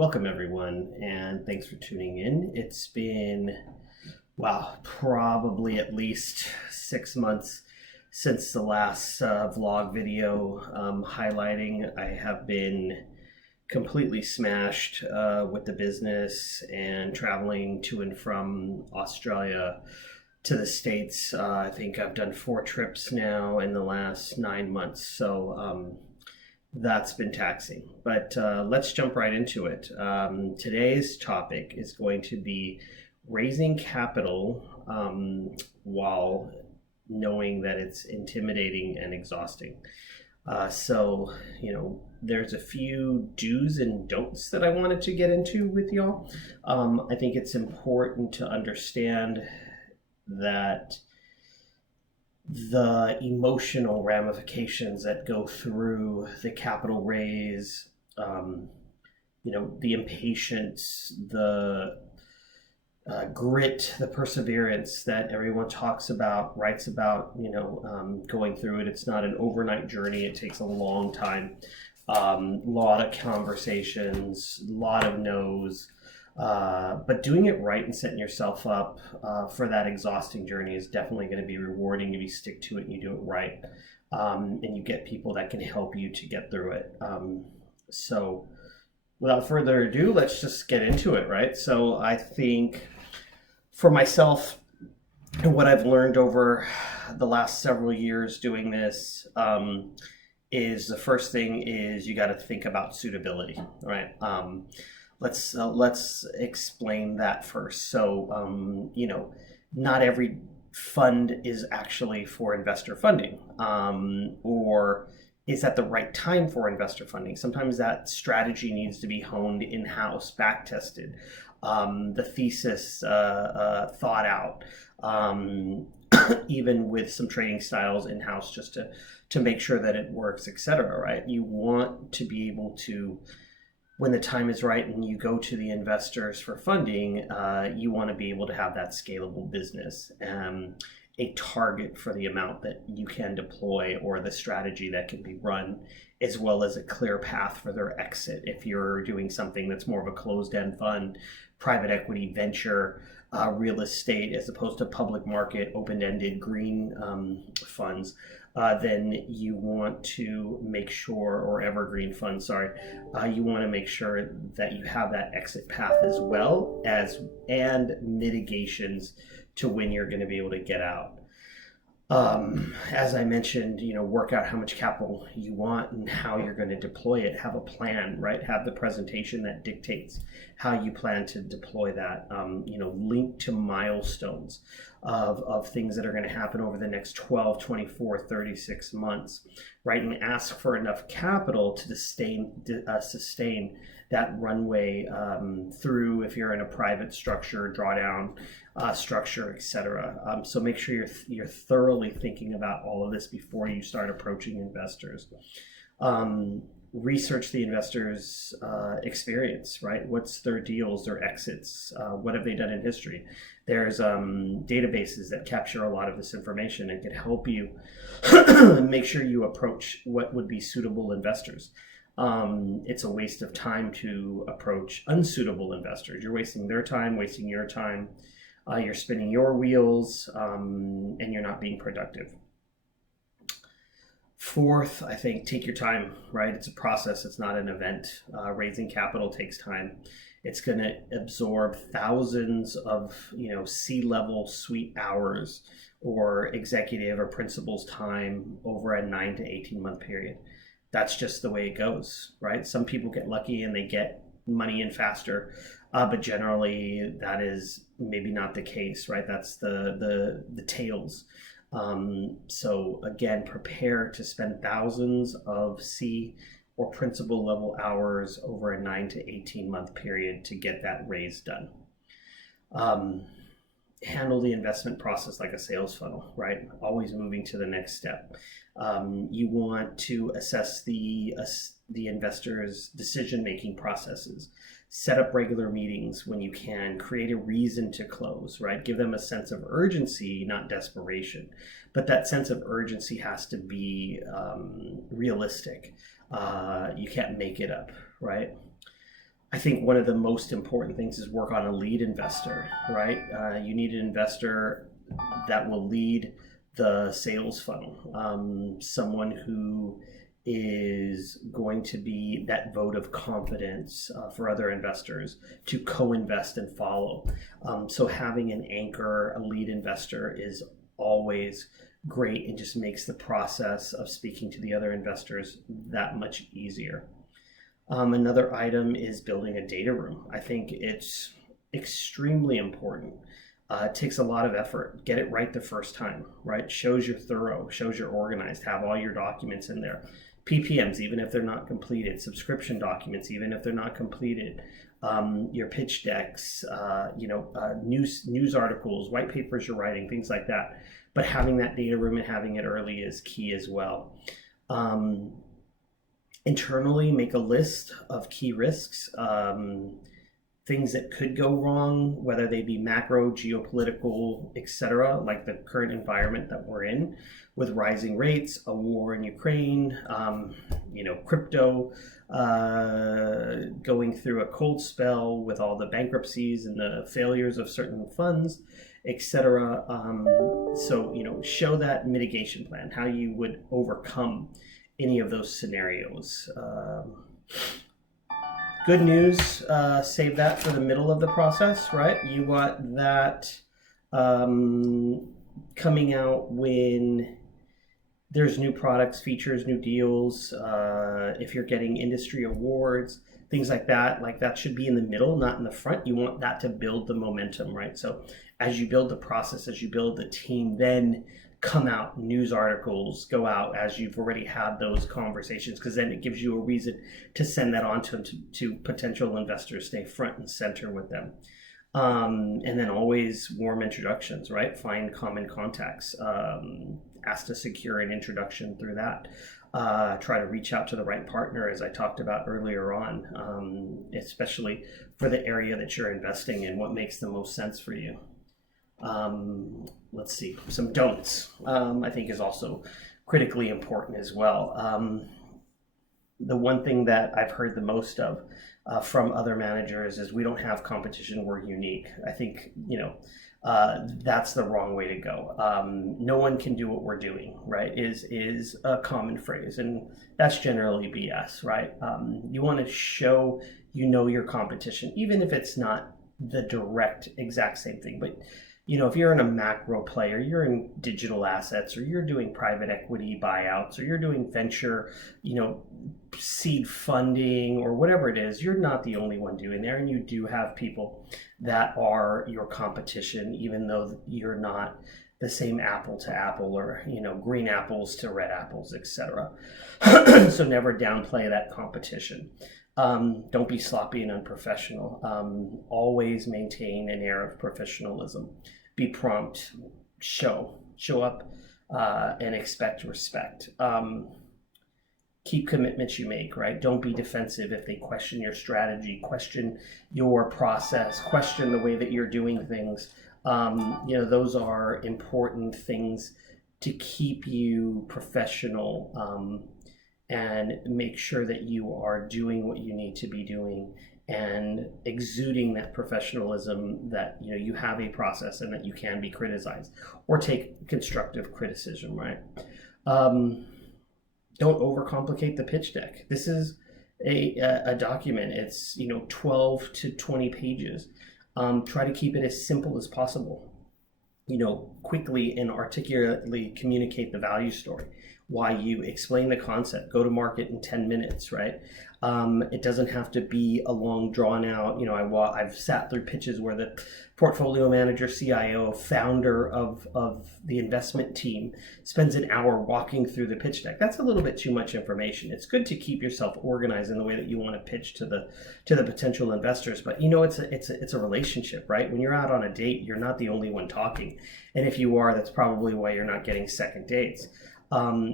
Welcome, everyone, and thanks for tuning in. It's been, wow, probably at least 6 months since the last vlog video highlighting. I have been completely smashed with the business and traveling to and from Australia to the States. I think I've done 4 trips now in the last 9 months. So that's been taxing, but let's jump right into it. Today's topic is going to be raising capital while knowing that it's intimidating and exhausting. There's a few do's and don'ts that I wanted to get into with y'all. I think it's important to understand that the emotional ramifications that go through the capital raise, the impatience, the grit, the perseverance that everyone talks about, writes about, going through it. It's not an overnight journey. It takes a long time. Lot of conversations, a lot of no's. But doing it right and setting yourself up for that exhausting journey is definitely going to be rewarding if you stick to it and you do it right, and you get people that can help you to get through it. So without further ado, let's just get into it, right? So I think for myself, and what I've learned over the last several years doing this is the first thing is you got to think about suitability, right? Let's explain that first. So, not every fund is actually for investor funding, or is at the right time for investor funding. Sometimes that strategy needs to be honed in-house, back-tested, the thesis thought out, even with some trading styles in-house just to make sure that it works, etc. Right? You want to be able to, when the time is right and you go to the investors for funding, you want to be able to have that scalable business, a target for the amount that you can deploy or the strategy that can be run, as well as a clear path for their exit. If you're doing something that's more of a closed-end fund, private equity, venture, real estate, as opposed to public market, open-ended green funds, then you want to make sure, or evergreen funds, you want to make sure that you have that exit path as well as, and mitigations to when you're going to be able to get out. As I mentioned, work out how much capital you want and how you're going to deploy it. Have a plan, right? Have the presentation that dictates how you plan to deploy that. Link to milestones of things that are going to happen over the next 12, 24, 36 months, right? And ask for enough capital to sustain that runway through, if you're in a private structure, drawdown structure, etc. So make sure you're thoroughly thinking about all of this before you start approaching investors. Research the investors' experience, right? What's their deals, their exits? What have they done in history? There's databases that capture a lot of this information and can help you make sure you approach what would be suitable investors. It's a waste of time to approach unsuitable investors. You're wasting their time, wasting your time. You're spinning your wheels, and you're not being productive. Fourth, I think, take your time, right? It's a process. It's not an event. Raising capital takes time. It's going to absorb thousands of, C-level suite hours or executive or principal's time over a 9 to 18 month period. That's just the way it goes, right? Some people get lucky and they get money in faster, but generally that is maybe not the case, right? That's the tails. So again, prepare to spend thousands of C or principal level hours over a 9 to 18 month period to get that raise done. Handle the investment process like a sales funnel, right? Always moving to the next step. You want to assess the investors' decision-making processes. Set up regular meetings when you can. Create a reason to close, right? Give them a sense of urgency, not desperation. But that sense of urgency has to be realistic. You can't make it up, right? I think one of the most important things is work on a lead investor, right? You need an investor that will lead the sales funnel, someone who is going to be that vote of confidence for other investors to co-invest and follow. So having an anchor, a lead investor, is always great and just makes the process of speaking to the other investors that much easier. Another item is building a data room. I think it's extremely important. It takes a lot of effort. Get it right the first time, right? Shows you're thorough, shows you're organized, have all your documents in there. PPMs, even if they're not completed, subscription documents, even if they're not completed, your pitch decks, news articles, white papers you're writing, things like that. But having that data room and having it early is key as well. Internally, make a list of key risks, things that could go wrong, whether they be macro, geopolitical, etc., like the current environment that we're in with rising rates, a war in Ukraine, crypto going through a cold spell with all the bankruptcies and the failures of certain funds, etc. Show that mitigation plan, how you would overcome any of those scenarios. Good news, save that for the middle of the process, right? You want that coming out when there's new products, features, new deals, if you're getting industry awards, things like that should be in the middle, not in the front. You want that to build the momentum, right? So as you build the process, as you build the team, then come out news articles, go out as you've already had those conversations, because then it gives you a reason to send that on to potential investors, stay front and center with them. And then always warm introductions, right? Find common contacts, ask to secure an introduction through that. Try to reach out to the right partner, as I talked about earlier on, especially for the area that you're investing in, what makes the most sense for you. Let's see, some don'ts, I think is also critically important as well. The one thing that I've heard the most of from other managers is we don't have competition, we're unique. I think, that's the wrong way to go. No one can do what we're doing, right, is a common phrase, and that's generally BS, right? You want to show your competition, even if it's not the direct exact same thing, but if you're in a macro player, you're in digital assets, or you're doing private equity buyouts, or you're doing venture, seed funding, or whatever it is, you're not the only one doing there. And you do have people that are your competition, even though you're not the same apple to apple, or, green apples to red apples, etc. So never downplay that competition. Don't be sloppy and unprofessional. Always maintain an air of professionalism. Be prompt, show up, and expect respect. Keep commitments you make, right? Don't be defensive if they question your strategy, question your process, question the way that you're doing things. Those are important things to keep you professional, and make sure that you are doing what you need to be doing and exuding that professionalism, that you have a process and that you can be criticized or take constructive criticism, right? Don't overcomplicate the pitch deck. This is a document. It's 12 to 20 pages. Try to keep it as simple as possible. Quickly and articulately communicate the value story. Why you explain the concept, go to market in 10 minutes, right? It doesn't have to be a long drawn out, I've sat through pitches where the portfolio manager, CIO, founder of the investment team spends an hour walking through the pitch deck. That's a little bit too much information. It's good to keep yourself organized in the way that you want to pitch to the potential investors, but it's a relationship, right? When you're out on a date, you're not the only one talking. And if you are, that's probably why you're not getting second dates.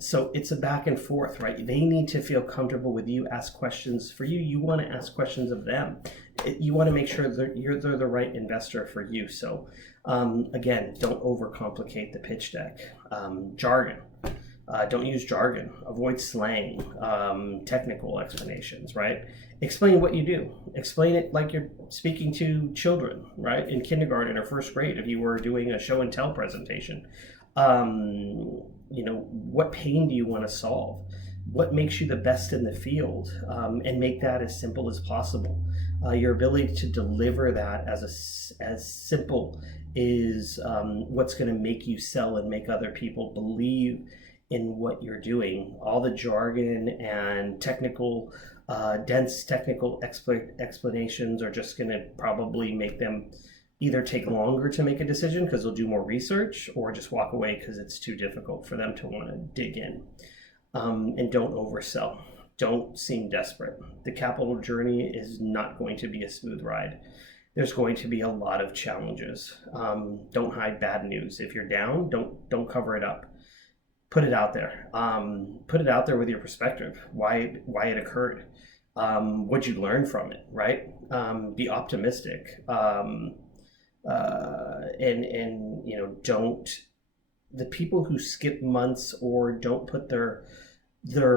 So it's a back and forth, right? They need to feel comfortable with you, ask questions for you. You want to ask questions of them. You want to make sure that they're the right investor for you. So again, don't overcomplicate the pitch deck. Jargon. Don't use jargon. Avoid slang, technical explanations, right? Explain what you do. Explain it like you're speaking to children, right? In kindergarten or first grade, if you were doing a show and tell presentation. What pain do you want to solve? What makes you the best in the field? And make that as simple as possible. Your ability to deliver that as simple is what's going to make you sell and make other people believe in what you're doing. All the jargon and dense technical explanations are just going to probably make them either take longer to make a decision because they'll do more research, or just walk away because it's too difficult for them to want to dig in. And don't oversell. Don't seem desperate. The capital journey is not going to be a smooth ride. There's going to be a lot of challenges. Don't hide bad news. If you're down, don't cover it up. Put it out there. Put it out there with your perspective. Why it occurred. What'd you learn from it, right? Be optimistic. Don't, the people who skip months or don't put their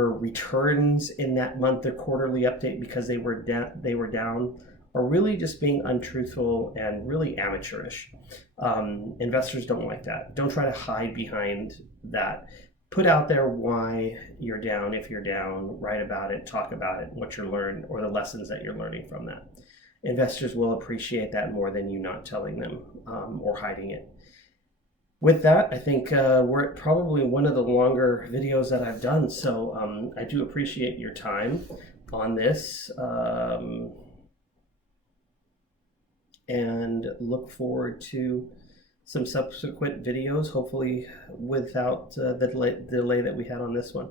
returns in that month, their quarterly update, because they were down, are really just being untruthful and really amateurish. Investors don't like that. Don't try to hide behind that. Put out there why you're down. If you're down, write about it, talk about it, what you learned, or the lessons that you're learning from that. Investors will appreciate that more than you not telling them or hiding it. With that, I think we're at probably one of the longer videos that I've done. So I do appreciate your time on this, and look forward to some subsequent videos, hopefully without the delay that we had on this one.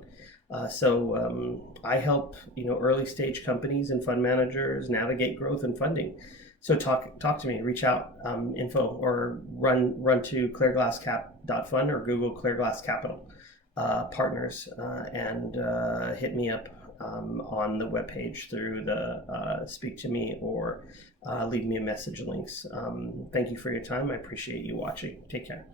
I help early stage companies and fund managers navigate growth and funding. So talk to me, reach out, info, or run to clearglasscap.fund or Google Clearglass Capital Partners, and hit me up on the webpage through the speak to me, or leave me a message links. Thank you for your time. I appreciate you watching. Take care.